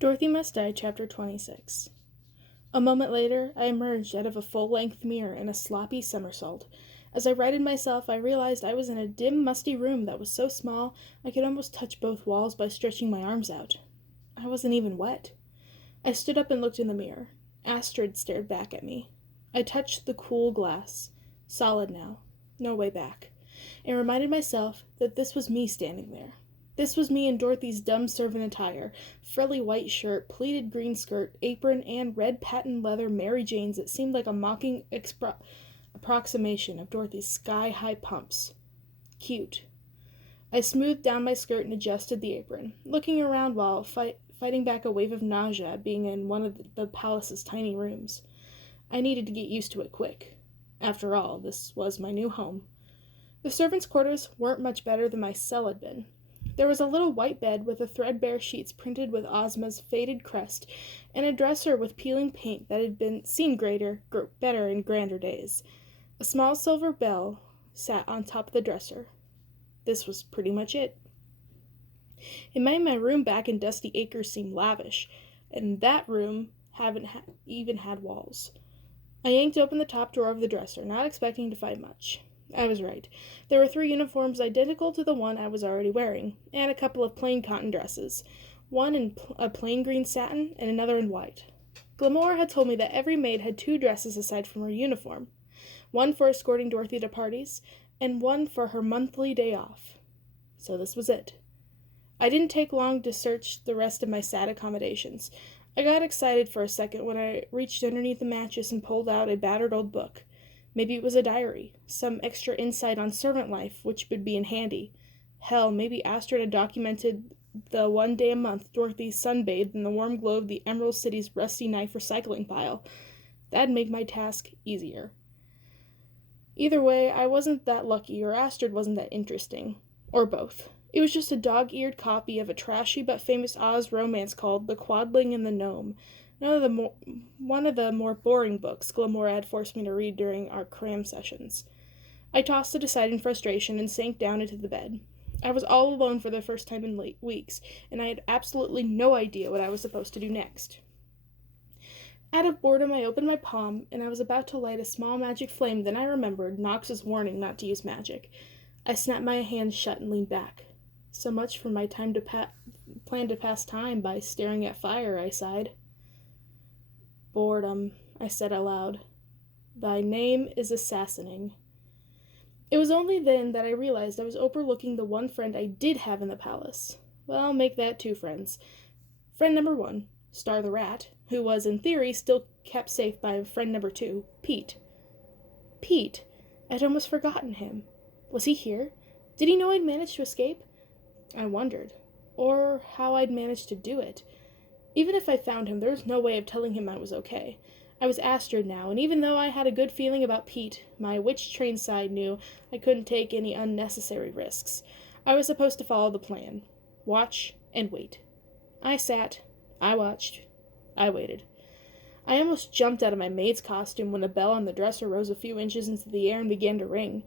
Dorothy Must Die, Chapter 26. A moment later, I emerged out of a full-length mirror in a sloppy somersault. As I righted myself, I realized I was in a dim, musty room that was so small I could almost touch both walls by stretching my arms out. I wasn't even wet. I stood up and looked in the mirror. Astrid stared back at me. I touched the cool glass. Solid now. No way back. And reminded myself that this was me standing there. This was me in Dorothy's dumb servant attire, frilly white shirt, pleated green skirt, apron, and red patent leather Mary Janes that seemed like a mocking approximation of Dorothy's sky-high pumps. Cute. I smoothed down my skirt and adjusted the apron, looking around while fighting back a wave of nausea at being in one of the palace's tiny rooms. I needed to get used to it quick. After all, this was my new home. The servants' quarters weren't much better than my cell had been. There was a little white bed with the threadbare sheets printed with Ozma's faded crest, and a dresser with peeling paint that had seen better in grander days. A small silver bell sat on top of the dresser. This was pretty much it. It made my room back in Dusty Acres seem lavish, and that room even had walls. I yanked open the top drawer of the dresser, not expecting to find much. I was right. There were 3 uniforms identical to the one I was already wearing, and a couple of plain cotton dresses, one in a plain green satin and another in white. Glamora had told me that every maid had 2 dresses aside from her uniform, one for escorting Dorothy to parties, and one for her monthly day off. So this was it. I didn't take long to search the rest of my sad accommodations. I got excited for a second when I reached underneath the mattress and pulled out a battered old book. Maybe it was a diary, some extra insight on servant life, which would be in handy. Hell, maybe Astrid had documented the one day a month Dorothy sunbathed in the warm glow of the Emerald City's rusty knife recycling pile. That'd make my task easier. Either way, I wasn't that lucky, or Astrid wasn't that interesting. Or both. It was just a dog-eared copy of a trashy but famous Oz romance called The Quadling and the Gnome, one of the more boring books Glamora had forced me to read during our cram sessions. I tossed it aside in frustration and sank down into the bed. I was all alone for the first time in weeks, and I had absolutely no idea what I was supposed to do next. Out of boredom, I opened my palm, and I was about to light a small magic flame, then I remembered Nox's warning not to use magic. I snapped my hands shut and leaned back. So much for my plan to pass time by staring at fire, I sighed. Boredom, I said aloud. Thy name is assassinating. It was only then that I realized I was overlooking the one friend I did have in the palace. Well, make that 2 friends. Friend number 1, Star the Rat, who was, in theory, still kept safe by friend number 2, Pete. Pete? I'd almost forgotten him. Was he here? Did he know I'd managed to escape? I wondered. Or how I'd managed to do it. Even if I found him, there was no way of telling him I was okay. I was Astrid now, and even though I had a good feeling about Pete, my witch-trained side knew I couldn't take any unnecessary risks. I was supposed to follow the plan. Watch and wait. I sat. I watched. I waited. I almost jumped out of my maid's costume when the bell on the dresser rose a few inches into the air and began to ring.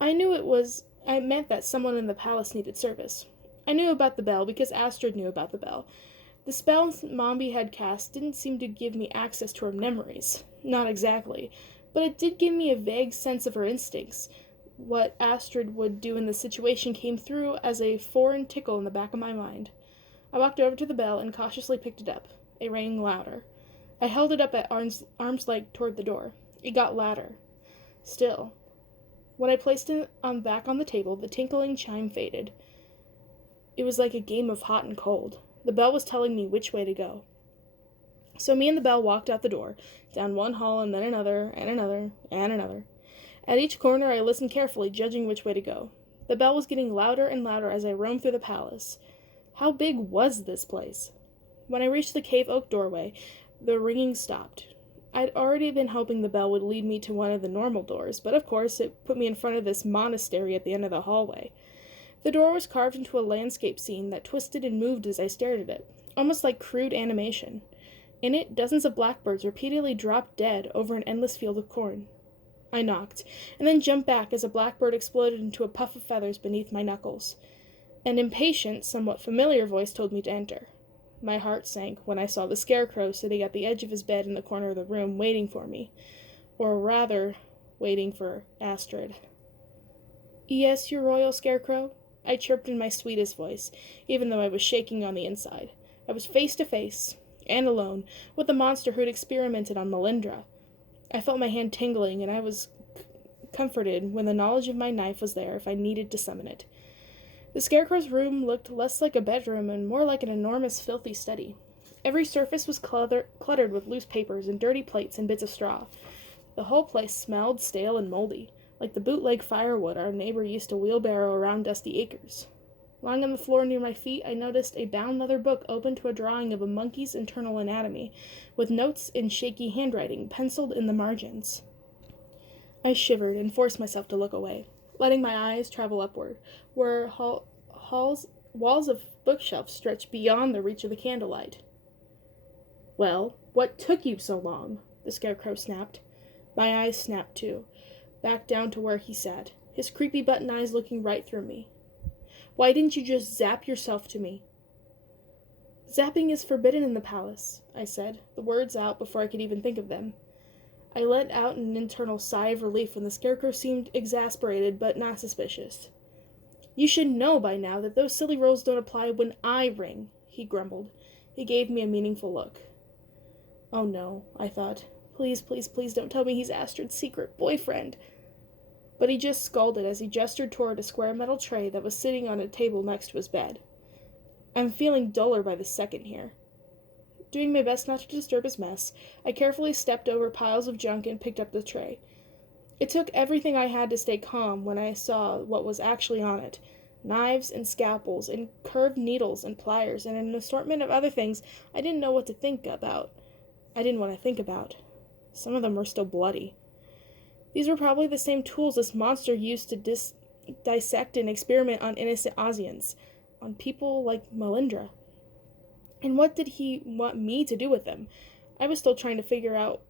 I knew it meant that someone in the palace needed service. I knew about the bell because Astrid knew about the bell. The spell Mombi had cast didn't seem to give me access to her memories. Not exactly. But it did give me a vague sense of her instincts. What Astrid would do in the situation came through as a foreign tickle in the back of my mind. I walked over to the bell and cautiously picked it up. It rang louder. I held it up at arm's length toward the door. It got louder. Still. When I placed it back on the table, the tinkling chime faded. It was like a game of hot and cold. The bell was telling me which way to go. So me and the bell walked out the door, down one hall and then another, and another, and another. At each corner I listened carefully, judging which way to go. The bell was getting louder and louder as I roamed through the palace. How big was this place? When I reached the cave oak doorway, the ringing stopped. I'd already been hoping the bell would lead me to one of the normal doors, but of course it put me in front of this monastery at the end of the hallway. The door was carved into a landscape scene that twisted and moved as I stared at it, almost like crude animation. In it, dozens of blackbirds repeatedly dropped dead over an endless field of corn. I knocked, and then jumped back as a blackbird exploded into a puff of feathers beneath my knuckles. An impatient, somewhat familiar voice told me to enter. My heart sank when I saw the Scarecrow sitting at the edge of his bed in the corner of the room waiting for me. Or rather, waiting for Astrid. "Yes, your royal Scarecrow?" I chirped in my sweetest voice, even though I was shaking on the inside. I was face to face, and alone, with the monster who'd experimented on Melindra. I felt my hand tingling, and I was comforted when the knowledge of my knife was there if I needed to summon it. The Scarecrow's room looked less like a bedroom and more like an enormous filthy study. Every surface was cluttered with loose papers and dirty plates and bits of straw. The whole place smelled stale and moldy, like the bootleg firewood our neighbor used to wheelbarrow around dusty acres. Lying on the floor near my feet, I noticed a bound leather book open to a drawing of a monkey's internal anatomy, with notes in shaky handwriting penciled in the margins. I shivered and forced myself to look away, letting my eyes travel upward, where walls of bookshelves stretched beyond the reach of the candlelight. "Well, what took you so long?" the Scarecrow snapped. My eyes snapped too, back down to where he sat, his creepy button eyes looking right through me. "Why didn't you just zap yourself to me?" "Zapping is forbidden in the palace," I said, the words out before I could even think of them. I let out an internal sigh of relief when the Scarecrow seemed exasperated but not suspicious. "You should know by now that those silly rules don't apply when I ring," he grumbled. He gave me a meaningful look. Oh no, I thought. Please, please, please don't tell me he's Astrid's secret boyfriend. But he just scolded as he gestured toward a square metal tray that was sitting on a table next to his bed. I'm feeling duller by the second here. Doing my best not to disturb his mess, I carefully stepped over piles of junk and picked up the tray. It took everything I had to stay calm when I saw what was actually on it. Knives and scalpels and curved needles and pliers and an assortment of other things I didn't know what to think about. I didn't want to think about. Some of them were still bloody. These were probably the same tools this monster used to dissect and experiment on innocent Ozians, on people like Melindra. And what did he want me to do with them? I was still trying to figure out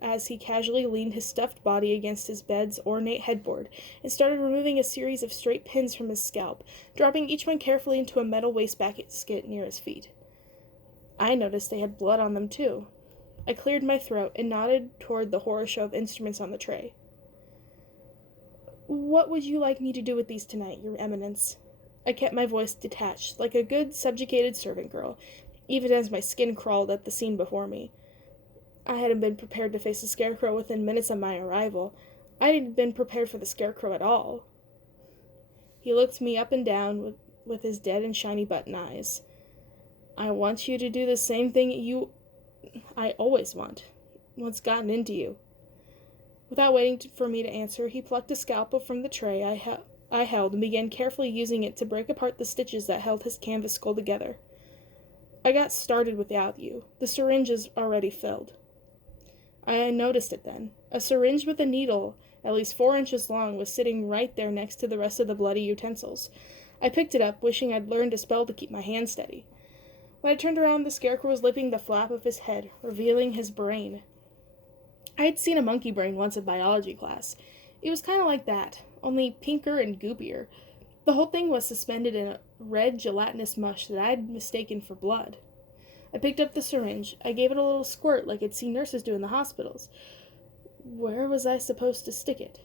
as he casually leaned his stuffed body against his bed's ornate headboard and started removing a series of straight pins from his scalp, dropping each one carefully into a metal wastebasket near his feet. I noticed they had blood on them too. I cleared my throat and nodded toward the horror show of instruments on the tray. "What would you like me to do with these tonight, Your Eminence?" I kept my voice detached, like a good subjugated servant girl, even as my skin crawled at the scene before me. I hadn't been prepared to face the Scarecrow within minutes of my arrival. I hadn't been prepared for the Scarecrow at all. He looked me up and down with his dead and shiny button eyes. "I want you to do the same thing I always want. What's gotten into you?" Without waiting for me to answer, he plucked a scalpel from the tray I held and began carefully using it to break apart the stitches that held his canvas skull together. "I got started without you. The syringe is already filled." I noticed it then. A syringe with a needle, at least 4 inches long, was sitting right there next to the rest of the bloody utensils. I picked it up, wishing I'd learned a spell to keep my hand steady. When I turned around, the Scarecrow was lifting the flap of his head, revealing his brain. I had seen a monkey brain once in biology class. It was kind of like that, only pinker and goopier. The whole thing was suspended in a red gelatinous mush that I had mistaken for blood. I picked up the syringe. I gave it a little squirt like I'd seen nurses do in the hospitals. Where was I supposed to stick it?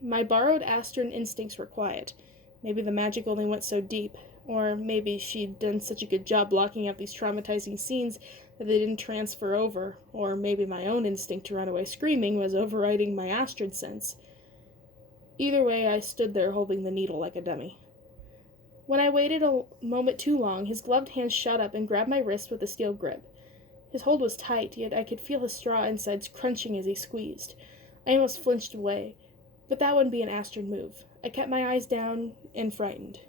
My borrowed Astrid instincts were quiet. Maybe the magic only went so deep, or maybe she'd done such a good job blocking out these traumatizing scenes that they didn't transfer over, or maybe my own instinct to run away screaming was overriding my Astrid sense. Either way, I stood there holding the needle like a dummy. When I waited a moment too long, his gloved hand shot up and grabbed my wrist with a steel grip. His hold was tight, yet I could feel his straw insides crunching as he squeezed. I almost flinched away, but that wouldn't be an Astrid move. I kept my eyes down and frightened.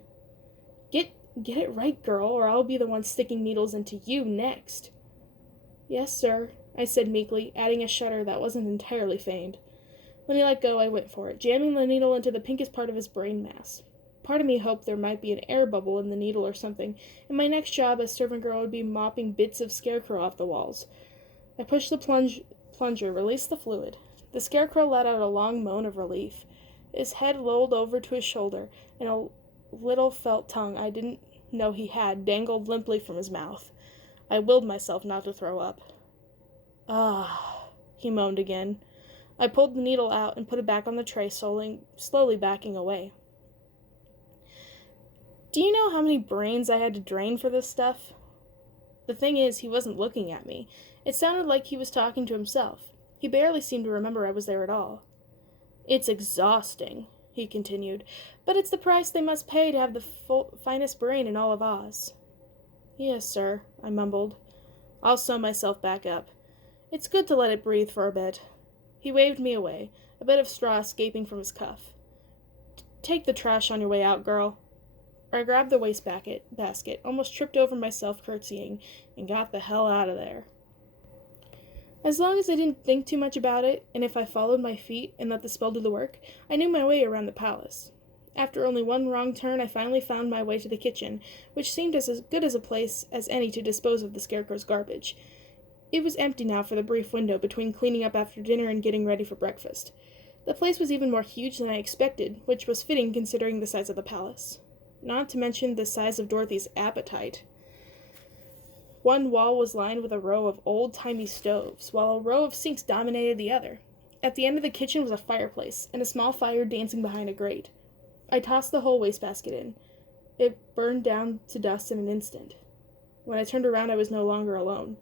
Get it right, girl, or I'll be the one sticking needles into you next." "Yes, sir," I said meekly, adding a shudder that wasn't entirely feigned. When he let go, I went for it, jamming the needle into the pinkest part of his brain mass. Part of me hoped there might be an air bubble in the needle or something, and my next job as servant girl would be mopping bits of Scarecrow off the walls. I pushed the plunger, released the fluid. The Scarecrow let out a long moan of relief. His head lolled over to his shoulder, and a little felt tongue I didn't know he had dangled limply from his mouth. I willed myself not to throw up. Ah, he moaned again. I pulled the needle out and put it back on the tray, slowly backing away. Do you know how many brains I had to drain for this stuff? The thing is, he wasn't looking at me. It sounded like he was talking to himself. He barely seemed to remember I was there at all. It's exhausting, he continued, but it's the price they must pay to have the finest brain in all of Oz. Yes, sir, I mumbled. I'll sew myself back up. It's good to let it breathe for a bit. He waved me away, a bit of straw escaping from his cuff. Take the trash on your way out, girl. I grabbed the basket, almost tripped over myself curtsying, and got the hell out of there. As long as I didn't think too much about it, and if I followed my feet and let the spell do the work, I knew my way around the palace. After only one wrong turn, I finally found my way to the kitchen, which seemed as good as a place as any to dispose of the Scarecrow's garbage. It was empty now for the brief window between cleaning up after dinner and getting ready for breakfast. The place was even more huge than I expected, which was fitting considering the size of the palace. Not to mention the size of Dorothy's appetite. One wall was lined with a row of old-timey stoves, while a row of sinks dominated the other. At the end of the kitchen was a fireplace, and a small fire dancing behind a grate. I tossed the whole wastebasket in. It burned down to dust in an instant. When I turned around, I was no longer alone.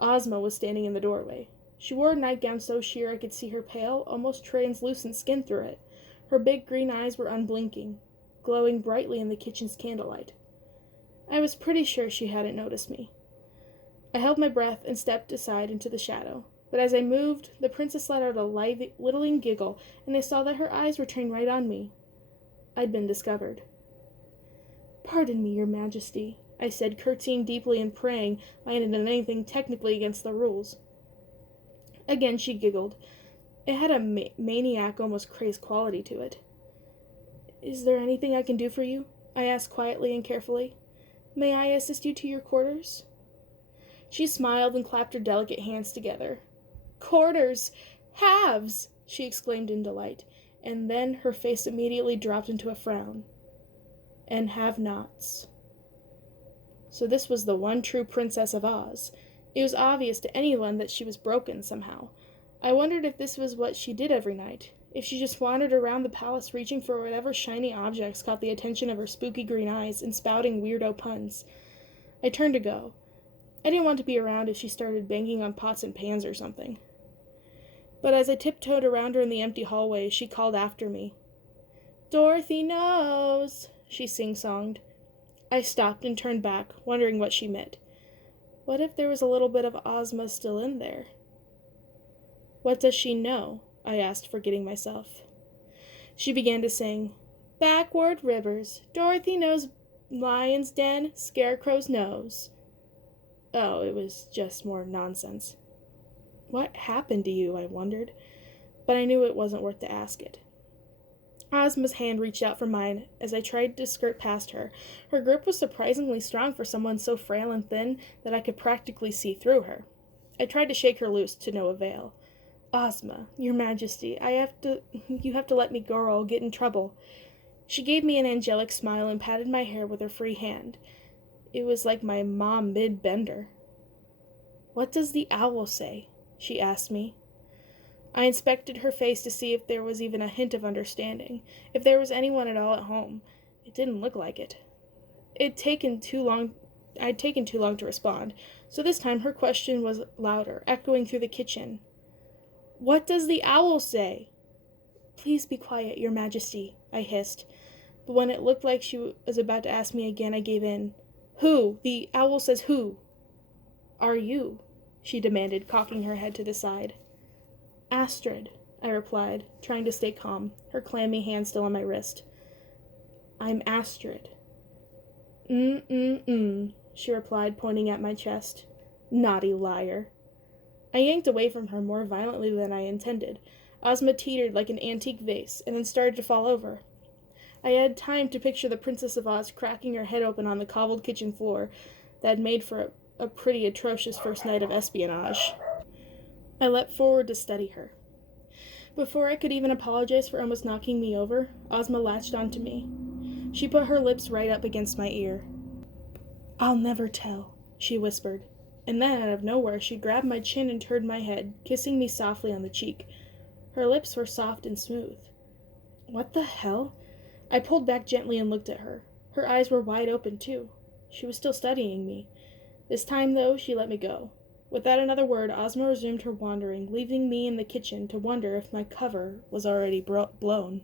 Ozma was standing in the doorway. She wore a nightgown so sheer I could see her pale, almost translucent skin through it. Her big green eyes were unblinking, glowing brightly in the kitchen's candlelight. I was pretty sure she hadn't noticed me. I held my breath and stepped aside into the shadow, but as I moved, the princess let out a littling giggle, and I saw that her eyes were trained right on me. I'd been discovered. Pardon me, your majesty, I said, curtsying deeply and praying I hadn't done anything technically against the rules. Again she giggled. It had a maniac, almost crazed quality to it. Is there anything I can do for you? I asked quietly and carefully. May I assist you to your quarters? She smiled and clapped her delicate hands together. Quarters! Halves! She exclaimed in delight, and then her face immediately dropped into a frown. And have-nots. So this was the one true Princess of Oz. It was obvious to anyone that she was broken somehow. I wondered if this was what she did every night, if she just wandered around the palace reaching for whatever shiny objects caught the attention of her spooky green eyes and spouting weirdo puns. I turned to go. I didn't want to be around if she started banging on pots and pans or something. But as I tiptoed around her in the empty hallway, she called after me. Dorothy knows, she sing-songed. I stopped and turned back, wondering what she meant. What if there was a little bit of Ozma still in there? What does she know? I asked, forgetting myself. She began to sing, Backward rivers, Dorothy knows lion's den, Scarecrow's nose. Oh, it was just more nonsense. What happened to you, I wondered, but I knew it wasn't worth to ask it. Ozma's hand reached out for mine as I tried to skirt past her. Her grip was surprisingly strong for someone so frail and thin that I could practically see through her. I tried to shake her loose, to no avail. Ozma, your majesty, you have to let me go or I'll get in trouble. She gave me an angelic smile and patted my hair with her free hand. It was like my mom mid-bender. What does the owl say? She asked me. I inspected her face to see if there was even a hint of understanding, if there was anyone at all at home. It didn't look like it. I'd taken too long to respond, so this time her question was louder, echoing through the kitchen. What does the owl say? Please be quiet, your majesty, I hissed, but when it looked like she was about to ask me again, I gave in. Who? The owl says who? Are you? She demanded, cocking her head to the side. Astrid, I replied, trying to stay calm, her clammy hand still on my wrist. I'm Astrid. She replied, pointing at my chest. Naughty liar. I yanked away from her more violently than I intended. Ozma teetered like an antique vase, and then started to fall over. I had time to picture the Princess of Oz cracking her head open on the cobbled kitchen floor that had made for a pretty atrocious first night of espionage. I leapt forward to steady her. Before I could even apologize for almost knocking me over, Ozma latched onto me. She put her lips right up against my ear. I'll never tell, she whispered. And then, out of nowhere, she grabbed my chin and turned my head, kissing me softly on the cheek. Her lips were soft and smooth. What the hell? I pulled back gently and looked at her. Her eyes were wide open, too. She was still studying me. This time, though, she let me go. Without another word, Ozma resumed her wandering, leaving me in the kitchen to wonder if my cover was already blown.